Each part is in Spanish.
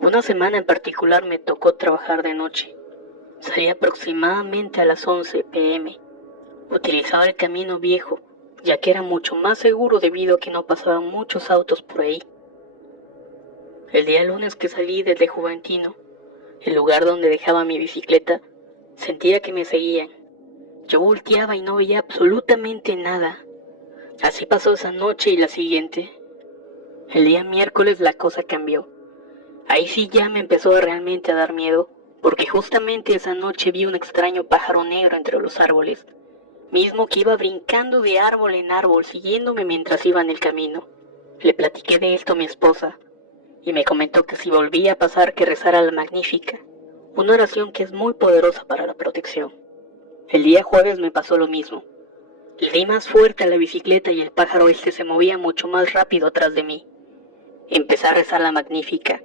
Una semana en particular me tocó trabajar de noche. Salí aproximadamente a las 11 p.m. Utilizaba el camino viejo, ya que era mucho más seguro debido a que no pasaban muchos autos por ahí. El día lunes que salí desde Juventino, el lugar donde dejaba mi bicicleta, sentía que me seguían. Yo volteaba y no veía absolutamente nada. Así pasó esa noche y la siguiente. El día miércoles la cosa cambió. Ahí sí ya me empezó realmente a dar miedo, porque justamente esa noche vi un extraño pájaro negro entre los árboles, mismo que iba brincando de árbol en árbol siguiéndome mientras iba en el camino. Le platiqué de esto a mi esposa, y me comentó que si volvía a pasar que rezara la Magnífica, una oración que es muy poderosa para la protección. El día jueves me pasó lo mismo. Le di más fuerte a la bicicleta y el pájaro este se movía mucho más rápido atrás de mí. Empecé a rezar la Magnífica.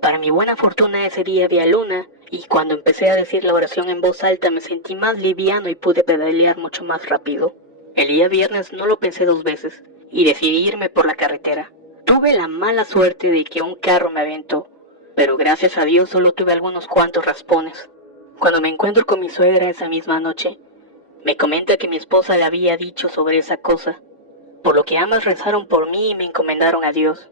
Para mi buena fortuna ese día había luna, y cuando empecé a decir la oración en voz alta me sentí más liviano y pude pedalear mucho más rápido. El día viernes no lo pensé dos veces, y decidí irme por la carretera. Tuve la mala suerte de que un carro me aventó, pero gracias a Dios solo tuve algunos cuantos raspones. Cuando me encuentro con mi suegra esa misma noche, me comenta que mi esposa le había dicho sobre esa cosa, por lo que ambas rezaron por mí y me encomendaron a Dios,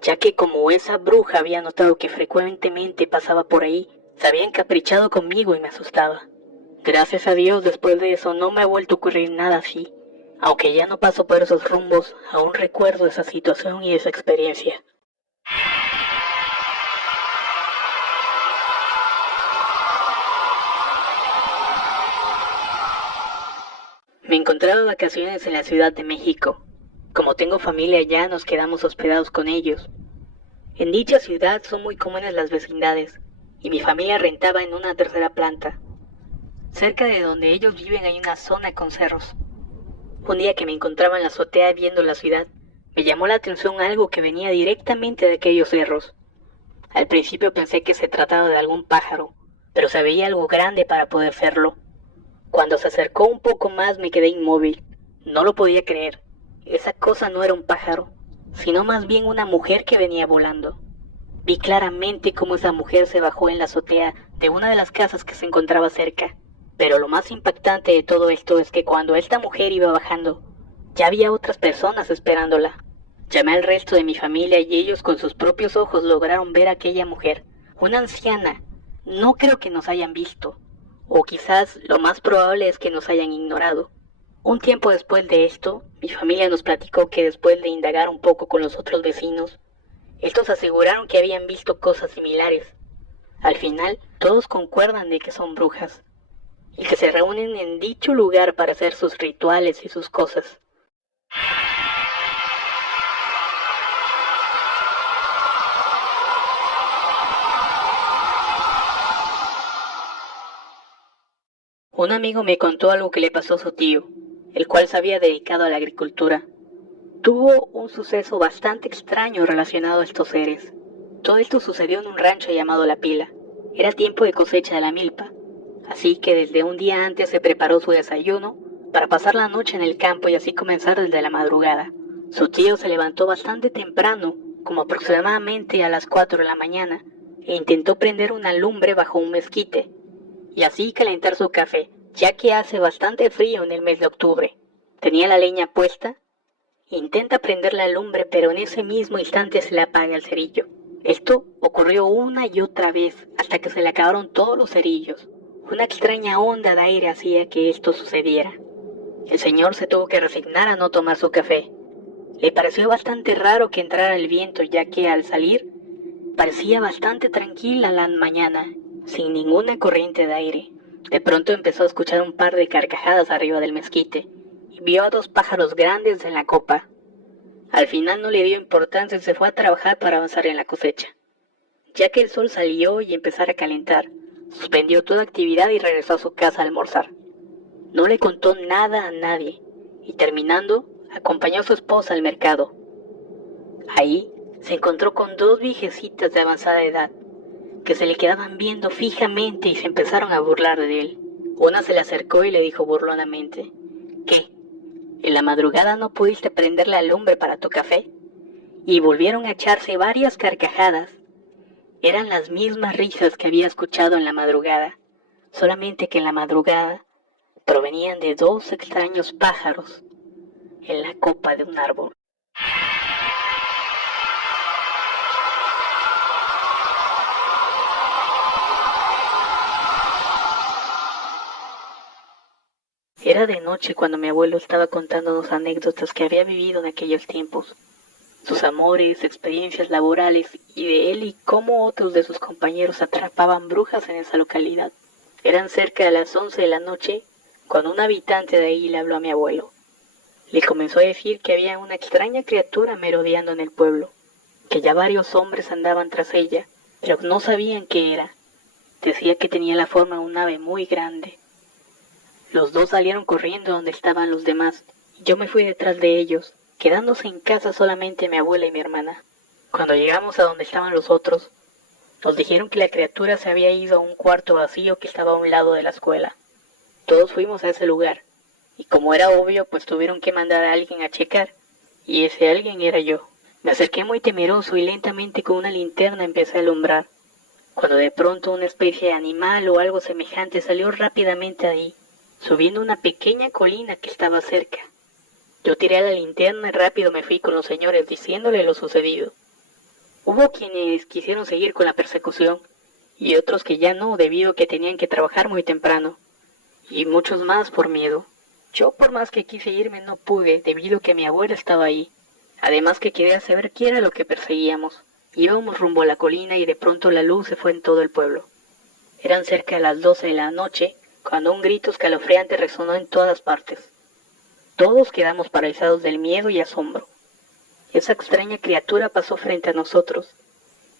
ya que como esa bruja había notado que frecuentemente pasaba por ahí, se había encaprichado conmigo y me asustaba. Gracias a Dios, después de eso no me ha vuelto a ocurrir nada así. Aunque ya no paso por esos rumbos, aún recuerdo esa situación y esa experiencia. Me encontraba de vacaciones en la Ciudad de México. Como tengo familia allá, nos quedamos hospedados con ellos. En dicha ciudad son muy comunes las vecindades, y mi familia rentaba en una tercera planta. Cerca de donde ellos viven hay una zona con cerros. Un día que me encontraba en la azotea viendo la ciudad, me llamó la atención algo que venía directamente de aquellos cerros. Al principio pensé que se trataba de algún pájaro, pero se veía algo grande para poder verlo. Cuando se acercó un poco más me quedé inmóvil. No lo podía creer. Esa cosa no era un pájaro, sino más bien una mujer que venía volando. Vi claramente cómo esa mujer se bajó en la azotea de una de las casas que se encontraba cerca. Pero lo más impactante de todo esto es que cuando esta mujer iba bajando, ya había otras personas esperándola. Llamé al resto de mi familia y ellos con sus propios ojos lograron ver a aquella mujer, una anciana. No creo que nos hayan visto, o quizás lo más probable es que nos hayan ignorado. Un tiempo después de esto, mi familia nos platicó que después de indagar un poco con los otros vecinos, estos aseguraron que habían visto cosas similares. Al final, todos concuerdan de que son brujas, y que se reúnen en dicho lugar para hacer sus rituales y sus cosas. Un amigo me contó algo que le pasó a su tío, el cual se había dedicado a la agricultura. Tuvo un suceso bastante extraño relacionado a estos seres. Todo esto sucedió en un rancho llamado La Pila. Era tiempo de cosecha de la milpa, así que desde un día antes se preparó su desayuno para pasar la noche en el campo y así comenzar desde la madrugada. Su tío se levantó bastante temprano, como aproximadamente a las 4 de la mañana, e intentó prender una lumbre bajo un mezquite, y así calentar su café, ya que hace bastante frío en el mes de octubre. Tenía la leña puesta. Intenta prender la lumbre, pero en ese mismo instante se le apaga el cerillo. Esto ocurrió una y otra vez, hasta que se le acabaron todos los cerillos. Una extraña onda de aire hacía que esto sucediera. El señor se tuvo que resignar a no tomar su café. Le pareció bastante raro que entrara el viento, ya que al salir parecía bastante tranquila la mañana, sin ninguna corriente de aire. De pronto empezó a escuchar un par de carcajadas arriba del mezquite, y vio a dos pájaros grandes en la copa. Al final no le dio importancia y se fue a trabajar para avanzar en la cosecha. Ya que el sol salió y empezara a calentar, suspendió toda actividad y regresó a su casa a almorzar. No le contó nada a nadie, y terminando, acompañó a su esposa al mercado. Ahí se encontró con dos viejecitas de avanzada edad, que se le quedaban viendo fijamente y se empezaron a burlar de él. Una se le acercó y le dijo burlonamente: ¿qué? ¿En la madrugada no pudiste prender la lumbre para tu café? Y volvieron a echarse varias carcajadas. Eran las mismas risas que había escuchado en la madrugada, solamente que en la madrugada provenían de dos extraños pájaros en la copa de un árbol. Era de noche cuando mi abuelo estaba contándonos anécdotas que había vivido en aquellos tiempos, sus amores, experiencias laborales y de él y cómo otros de sus compañeros atrapaban brujas en esa localidad. Eran cerca de las 11 de la noche cuando un habitante de ahí le habló a mi abuelo. Le comenzó a decir que había una extraña criatura merodeando en el pueblo, que ya varios hombres andaban tras ella, pero no sabían qué era. Decía que tenía la forma de un ave muy grande. Los dos salieron corriendo donde estaban los demás, y yo me fui detrás de ellos, quedándose en casa solamente mi abuela y mi hermana. Cuando llegamos a donde estaban los otros, nos dijeron que la criatura se había ido a un cuarto vacío que estaba a un lado de la escuela. Todos fuimos a ese lugar, y como era obvio, pues tuvieron que mandar a alguien a checar, y ese alguien era yo. Me acerqué muy temeroso y lentamente con una linterna empecé a alumbrar, cuando de pronto una especie de animal o algo semejante salió rápidamente de ahí, subiendo una pequeña colina que estaba cerca. Yo tiré la linterna y rápido me fui con los señores diciéndole lo sucedido. Hubo quienes quisieron seguir con la persecución y otros que ya no, debido a que tenían que trabajar muy temprano, y muchos más por miedo. Yo por más que quise irme no pude, debido a que mi abuela estaba ahí. Además que quería saber qué era lo que perseguíamos. Íbamos rumbo a la colina y de pronto la luz se fue en todo el pueblo. Eran cerca de las 12 de la noche cuando un grito escalofriante resonó en todas partes. Todos quedamos paralizados del miedo y asombro. Esa extraña criatura pasó frente a nosotros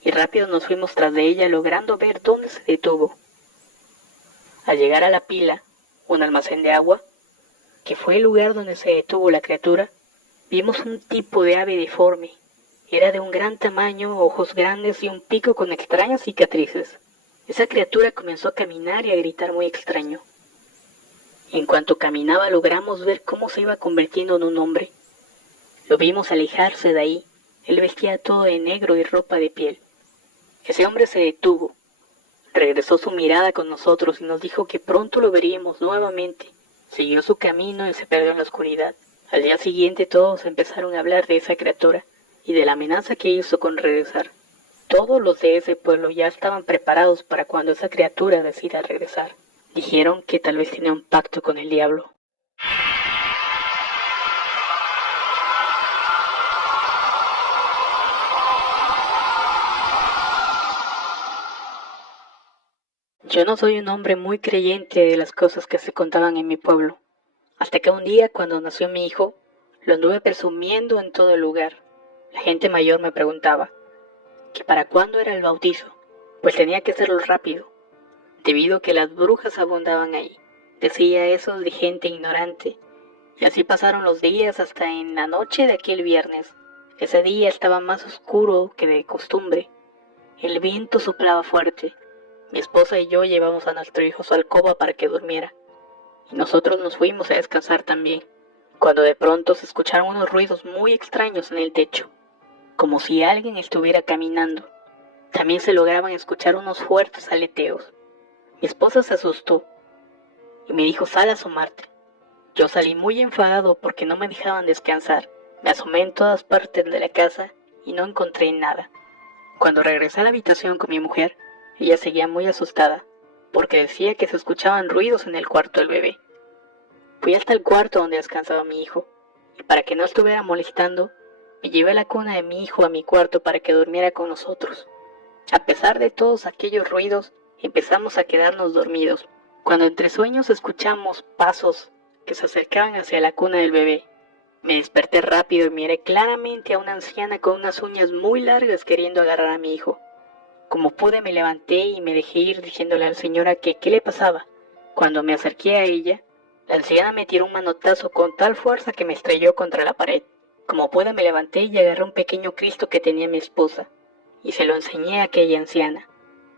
y rápido nos fuimos tras de ella logrando ver dónde se detuvo. Al llegar a la pila, un almacén de agua, que fue el lugar donde se detuvo la criatura, vimos un tipo de ave deforme. Era de un gran tamaño, ojos grandes y un pico con extrañas cicatrices. Esa criatura comenzó a caminar y a gritar muy extraño. En cuanto caminaba logramos ver cómo se iba convirtiendo en un hombre. Lo vimos alejarse de ahí. Él vestía todo de negro y ropa de piel. Ese hombre se detuvo. Regresó su mirada con nosotros y nos dijo que pronto lo veríamos nuevamente. Siguió su camino y se perdió en la oscuridad. Al día siguiente todos empezaron a hablar de esa criatura y de la amenaza que hizo con regresar. Todos los de ese pueblo ya estaban preparados para cuando esa criatura decida regresar. Dijeron que tal vez tenía un pacto con el diablo. Yo no soy un hombre muy creyente de las cosas que se contaban en mi pueblo, hasta que un día cuando nació mi hijo, lo anduve presumiendo en todo el lugar. La gente mayor me preguntaba que para cuándo era el bautizo, pues tenía que hacerlo rápido, debido a que las brujas abundaban ahí. Decía eso de gente ignorante, y así pasaron los días hasta en la noche de aquel viernes. Ese día estaba más oscuro que de costumbre. El viento soplaba fuerte. Mi esposa y yo llevamos a nuestro hijo a su alcoba para que durmiera, y nosotros nos fuimos a descansar también, cuando de pronto se escucharon unos ruidos muy extraños en el techo, como si alguien estuviera caminando. También se lograban escuchar unos fuertes aleteos. Mi esposa se asustó y me dijo: sal a asomarte. Yo salí muy enfadado porque no me dejaban descansar. Me asomé en todas partes de la casa y no encontré nada. Cuando regresé a la habitación con mi mujer, ella seguía muy asustada, porque decía que se escuchaban ruidos en el cuarto del bebé. Fui hasta el cuarto donde descansaba mi hijo, y para que no estuviera molestando, me llevé la cuna de mi hijo a mi cuarto para que durmiera con nosotros. A pesar de todos aquellos ruidos, empezamos a quedarnos dormidos, cuando entre sueños escuchamos pasos que se acercaban hacia la cuna del bebé. Me desperté rápido y miré claramente a una anciana con unas uñas muy largas queriendo agarrar a mi hijo. Como pude me levanté y me dejé ir diciéndole a la señora que qué le pasaba. Cuando me acerqué a ella, la anciana me tiró un manotazo con tal fuerza que me estrelló contra la pared. Como pude me levanté y agarré un pequeño Cristo que tenía mi esposa, y se lo enseñé a aquella anciana.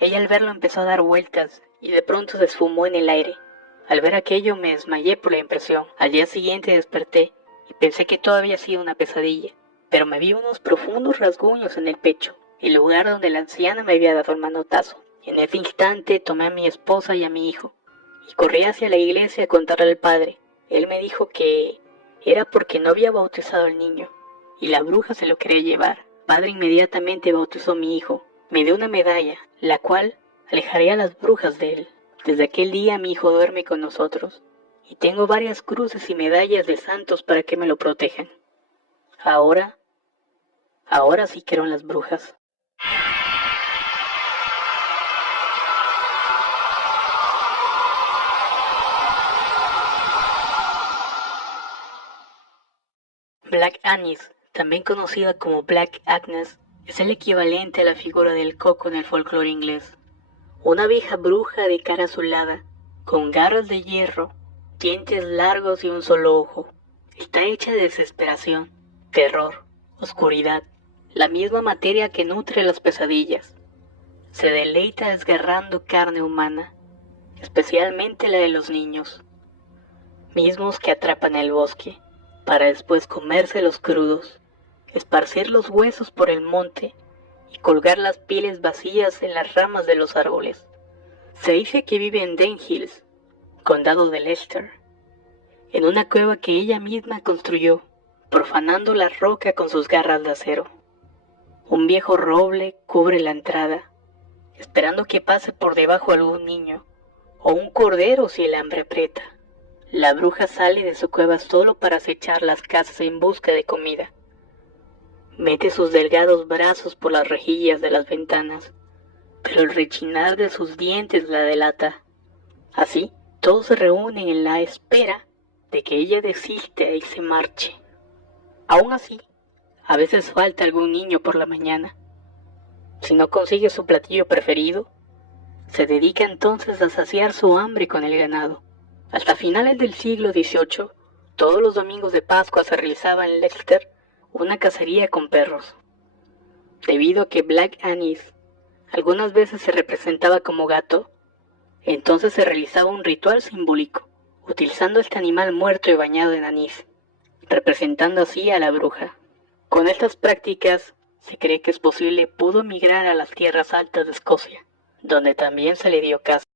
Ella al verlo empezó a dar vueltas y de pronto se esfumó en el aire. Al ver aquello me desmayé por la impresión. Al día siguiente desperté y pensé que todo había sido una pesadilla, pero me vi unos profundos rasguños en el pecho. el lugar donde la anciana me había dado el manotazo. En ese instante tomé a mi esposa y a mi hijo, y corrí hacia la iglesia a contarle al padre. Él me dijo que era porque no había bautizado al niño, y la bruja se lo quería llevar. El padre inmediatamente bautizó a mi hijo. Me dio una medalla, la cual alejaría a las brujas de él. Desde aquel día mi hijo duerme con nosotros, y tengo varias cruces y medallas de santos para que me lo protejan. Ahora sí que eran las brujas. Black Annis, también conocida como Black Agnes, es el equivalente a la figura del coco en el folclore inglés. Una vieja bruja de cara azulada, con garras de hierro, dientes largos y un solo ojo. Está hecha de desesperación, terror, oscuridad, la misma materia que nutre las pesadillas. Se deleita desgarrando carne humana, especialmente la de los niños, mismos que atrapan el bosque, para después comérselos crudos, esparcir los huesos por el monte y colgar las pieles vacías en las ramas de los árboles. Se dice que vive en Den Hills, condado de Leicester, en una cueva que ella misma construyó, profanando la roca con sus garras de acero. Un viejo roble cubre la entrada, esperando que pase por debajo algún niño, o un cordero si el hambre aprieta. La bruja sale de su cueva solo para acechar las casas en busca de comida. Mete sus delgados brazos por las rejillas de las ventanas, pero el rechinar de sus dientes la delata. Así, todos se reúnen en la espera de que ella desista y se marche. Aún así, a veces falta algún niño por la mañana. Si no consigue su platillo preferido, se dedica entonces a saciar su hambre con el ganado. Hasta finales del siglo XVIII, todos los domingos de Pascua se realizaba en Leicester una cacería con perros. Debido a que Black Annis algunas veces se representaba como gato, entonces se realizaba un ritual simbólico, utilizando este animal muerto y bañado en anís, representando así a la bruja. Con estas prácticas, se cree que es posible pudo migrar a las tierras altas de Escocia, donde también se le dio caza.